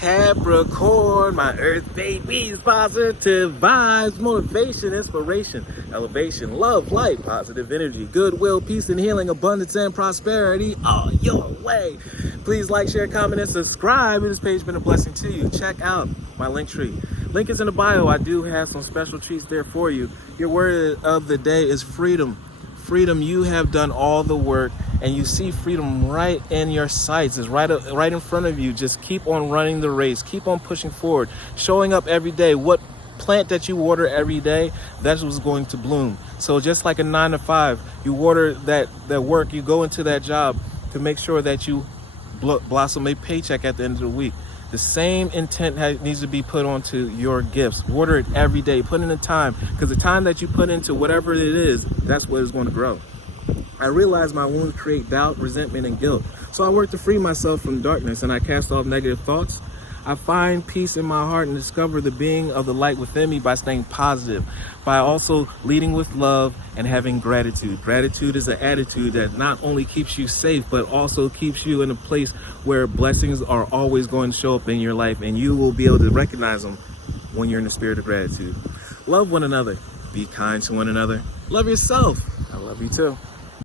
Capricorn, my earth babies, positive vibes, motivation, inspiration, elevation, love, light, positive energy, goodwill, peace and healing, abundance and prosperity all your way. Please like, share, comment, and subscribe. This page has been a blessing to you. Check out my LinkTree. Link is in the bio. I do have some special treats there for you. Your word of the day is freedom. Freedom, you have done all the work and you see freedom right in your sights. It's right in front of you. Just keep on running the race. Keep on pushing forward, showing up every day. What plant that you water every day, that's what's going to bloom. So just like a 9 to 5, you water that work, you go into that job to make sure that you blossom a paycheck at the end of the week. The same intent needs to be put onto your gifts. Water it every day. Put in the time, because the time that you put into whatever it is, that's what is going to grow. I realize my wounds create doubt, resentment, and guilt. So I work to free myself from darkness, and I cast off negative thoughts. I find peace in my heart and discover the being of the light within me by staying positive, by also leading with love and having gratitude. Gratitude is an attitude that not only keeps you safe, but also keeps you in a place where blessings are always going to show up in your life, and you will be able to recognize them when you're in the spirit of gratitude. Love one another. Be kind to one another. Love yourself. I love you too.